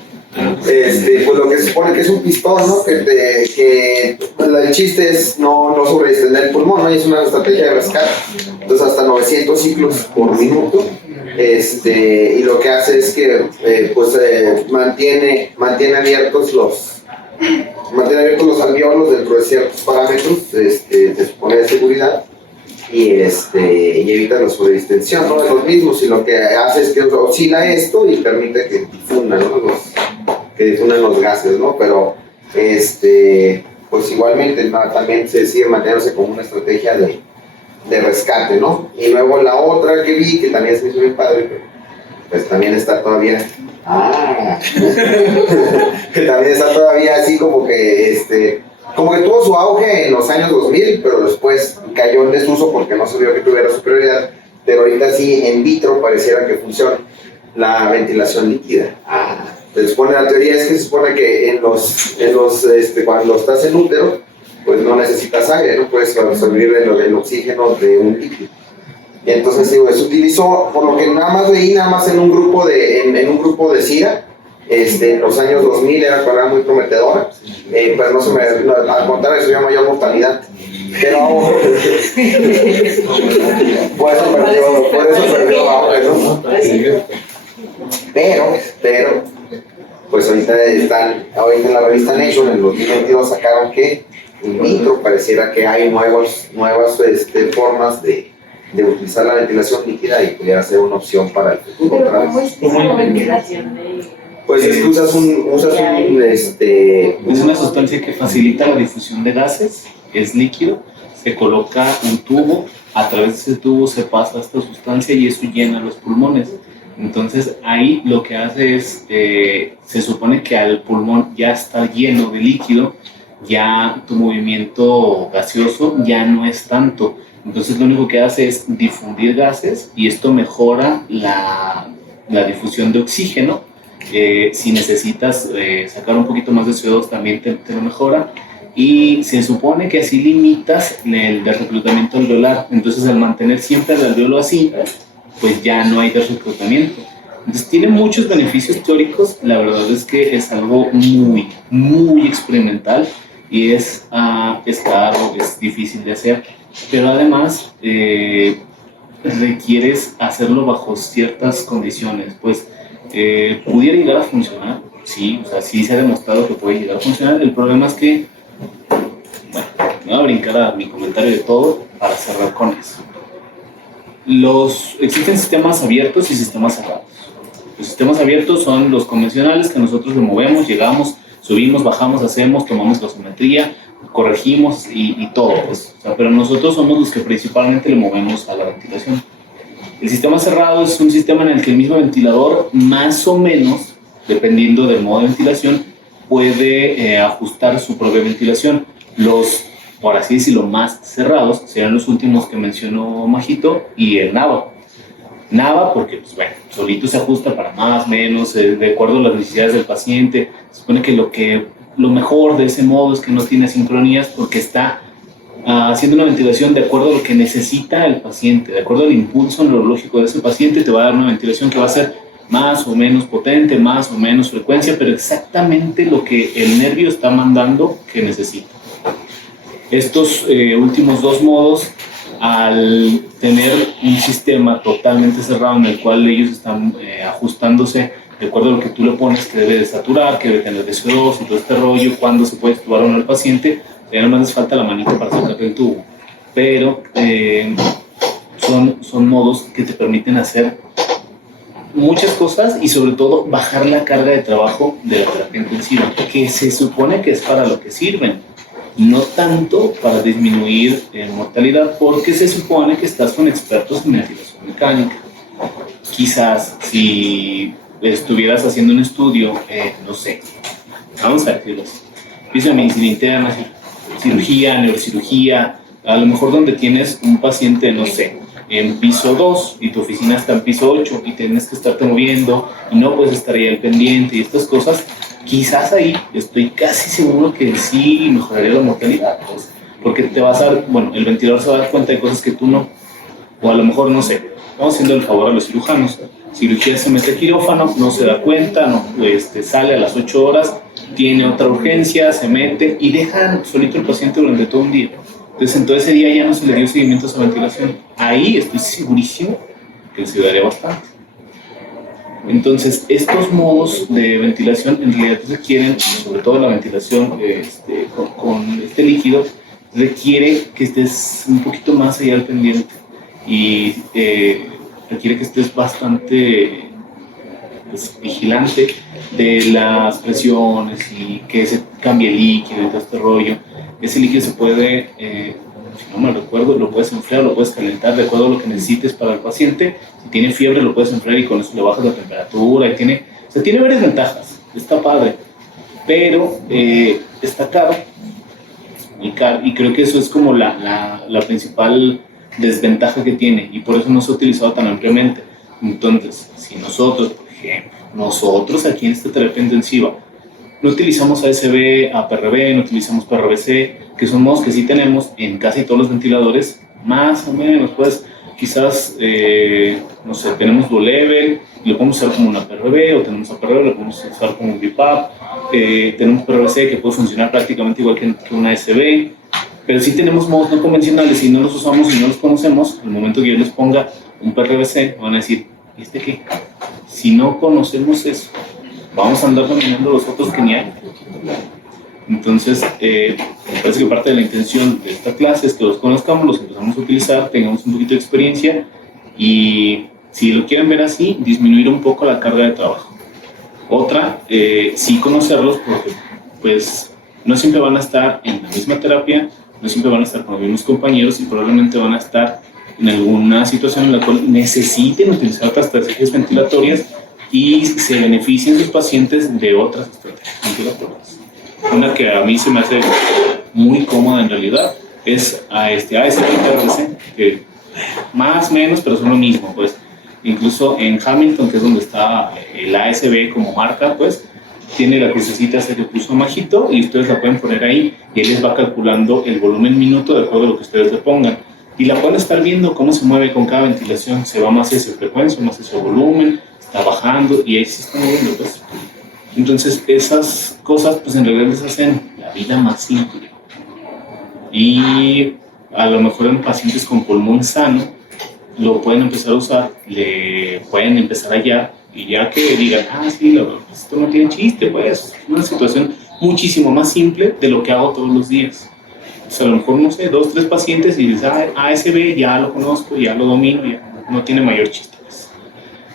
pues lo que se supone que es un pistón, ¿no? Que el chiste es no sobredistender el pulmón, ¿no? Y es una estrategia de rescate. Entonces hasta 900 ciclos por minuto. Y lo que hace es que mantiene abiertos los alvéolos dentro de ciertos parámetros, se supone de seguridad, y evita la sobredistensión, ¿no? De los mismos, y lo que hace es que oscila esto y permite que difundan, ¿no? Que difundan los gases, ¿no? Pero pues igualmente, ¿no? También se sigue manteniéndose como una estrategia de rescate, ¿no? Y luego la otra que vi, que también es muy padre, pero pues también está todavía que también está todavía así como que tuvo su auge en los años 2000, pero después cayó en desuso porque no se vio que tuviera superioridad. Pero ahorita sí, en vitro pareciera que funciona la ventilación líquida. Se supone, la teoría es que se supone que cuando estás en útero, pues no necesitas aire, no puedes absorber el oxígeno de un líquido. Y entonces se utilizó, por lo que nada más en un grupo de SIDA, en los años 2000 era muy prometedora, pero al contrario, eso dio mayor mortalidad. Pero por eso perdió auge, ¿no? Pero pues ahorita en la revista Nature en el 2022 sacaron que in vitro pareciera que hay nuevas formas de utilizar la ventilación líquida y pudiera ser una opción para el futuro. Pero ¿cómo es esa ventilación de...? Pues es que usas Es una sustancia que facilita la difusión de gases, es líquido, se coloca un tubo, a través de ese tubo se pasa esta sustancia y eso llena los pulmones. Entonces ahí lo que hace es, se supone que al pulmón ya está lleno de líquido, ya tu movimiento gaseoso ya no es tanto. Entonces lo único que hace es difundir gases y esto mejora la difusión de oxígeno. Si necesitas sacar un poquito más de CO2 también te lo mejora. Y se supone que así limitas el desreclutamiento alveolar. Entonces al mantener siempre el alveolo así, pues ya no hay desreclutamiento. Entonces tiene muchos beneficios teóricos. La verdad es que es algo muy, muy experimental y es caro, es difícil de hacer, pero además requieres hacerlo bajo ciertas condiciones. Pues pudiera llegar a funcionar, sí, o sea, sí se ha demostrado que puede llegar a funcionar. El problema es que, bueno, me voy a brincar a mi comentario de todo para cerrar con eso. Existen sistemas abiertos y sistemas cerrados. Los sistemas abiertos son los convencionales que nosotros le movemos, llegamos, subimos, bajamos, hacemos, tomamos gasometría, corregimos y todo. Pues, o sea, pero nosotros somos los que principalmente le movemos a la ventilación. El sistema cerrado es un sistema en el que el mismo ventilador, más o menos, dependiendo del modo de ventilación, puede ajustar su propia ventilación. Los, por así decirlo, más cerrados serían los últimos que mencionó Majito y el NAVA. NAVA porque, pues bueno, solito se ajusta para más, menos, de acuerdo a las necesidades del paciente. Se supone que lo mejor de ese modo es que no tiene sincronías porque está haciendo una ventilación de acuerdo a lo que necesita el paciente, de acuerdo al impulso neurológico de ese paciente. Te va a dar una ventilación que va a ser más o menos potente, más o menos frecuencia, pero exactamente lo que el nervio está mandando que necesita. Estos últimos dos modos, al tener un sistema totalmente cerrado en el cual ellos están ajustándose de acuerdo a lo que tú le pones, que debe de saturar, que debe tener de CO2 y todo este rollo, cuándo se puede extubar o no al paciente, ya nomás les falta la manita para sacar el tubo. Pero son modos que te permiten hacer muchas cosas y sobre todo bajar la carga de trabajo de la terapia intensiva, que se supone que es para lo que sirven, no tanto para disminuir mortalidad, porque se supone que estás con expertos en ventilación mecánica. Quizás si estuvieras haciendo un estudio, no sé, vamos a decirlo así, piso de medicina interna, cirugía, neurocirugía, a lo mejor donde tienes un paciente, no sé, en piso 2 y tu oficina está en piso 8 y tienes que estarte moviendo y no puedes estar ahí al pendiente y estas cosas, quizás ahí estoy casi seguro que sí mejoraría la mortalidad, pues, porque te vas a dar, bueno, el ventilador se va a dar cuenta de cosas que tú no, o a lo mejor, no sé, vamos haciendo el favor a los cirujanos. Cirugía se mete a quirófano, no se da cuenta, no, sale a las 8 horas, tiene otra urgencia, se mete y dejan solito el paciente durante todo un día. Entonces, en todo ese día ya no se le dio seguimiento a esa ventilación. Ahí estoy segurísimo que se ayudaría bastante. Entonces, estos modos de ventilación en realidad requieren, sobre todo la ventilación con este líquido, requiere que estés un poquito más allá al pendiente y requiere que estés bastante vigilante de las presiones y que se cambie el líquido y todo este rollo. Ese líquido se puede, si no me recuerdo, lo puedes enfriar, lo puedes calentar de acuerdo a lo que necesites para el paciente. Si tiene fiebre lo puedes enfriar y con eso le bajas la temperatura. Y tiene varias ventajas, está padre, pero está caro, es muy caro, y creo que eso es como la principal desventaja que tiene y por eso no se ha utilizado tan ampliamente. Entonces, si nosotros, por ejemplo, nosotros aquí en esta terapia intensiva no utilizamos ASB, APRB, no utilizamos PRBC, que son modos que sí tenemos en casi todos los ventiladores, más o menos, pues quizás, no sé, tenemos low level, lo podemos usar como una PRB, o tenemos APRB, lo podemos usar como un BIPAP, tenemos PRBC que puede funcionar prácticamente igual que una ASB, pero sí tenemos modos no convencionales y no los usamos y no los conocemos. El momento que yo les ponga un PRBC, van a decir, ¿y este qué? Si no conocemos eso, vamos a andar dominando los otros que ni hay. Entonces, me parece que parte de la intención de esta clase es que los conozcamos, los empezamos a utilizar, tengamos un poquito de experiencia y, si lo quieren ver así, disminuir un poco la carga de trabajo. Otra, sí conocerlos porque, pues, no siempre van a estar en la misma terapia, no siempre van a estar con los mismos compañeros y probablemente van a estar en alguna situación en la cual necesiten utilizar otras estrategias ventilatorias y se beneficien sus pacientes de otras estrategias ventilatorias. Una que a mí se me hace muy cómoda en realidad es a ASB y PRC, que más o menos, pero son lo mismo, pues. Incluso en Hamilton, que es donde está el ASB como marca, pues, tiene la crucecita esa que puso Majito y ustedes la pueden poner ahí y él les va calculando el volumen minuto de acuerdo a lo que ustedes le pongan. Y la pueden estar viendo cómo se mueve con cada ventilación, se va más hacia frecuencia, más hacia volumen, está bajando y ahí se está moviendo, pues. Entonces, esas cosas, pues en realidad les hacen la vida más simple. Y a lo mejor en pacientes con pulmón sano, lo pueden empezar a usar, le pueden empezar a hallar, y ya que digan, sí, esto no tiene chiste, pues, es una situación muchísimo más simple de lo que hago todos los días. O sea, a lo mejor, no sé, 2, 3 pacientes y dices, ASB ya lo conozco, ya lo domino, ya no tiene mayor chiste, pues.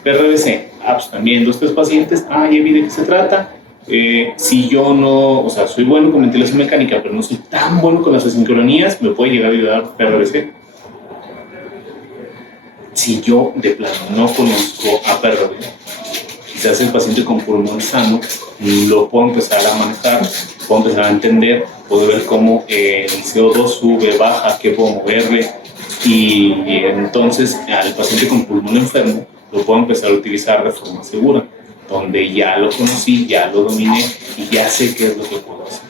PRBC, pues también 2, 3 pacientes, ya vi de qué se trata. Si yo no, o sea, soy bueno con ventilación mecánica, pero no soy tan bueno con las asincronías, me puede llegar a ayudar PRBC. Si yo de plano no conozco a PRBC, quizás el paciente con pulmón sano lo puedo empezar a manejar, puedo empezar a entender, puedo ver cómo el CO2 sube, baja, qué puedo moverle, y entonces al paciente con pulmón enfermo lo puedo empezar a utilizar de forma segura, donde ya lo conocí, ya lo dominé y ya sé qué es lo que puedo hacer.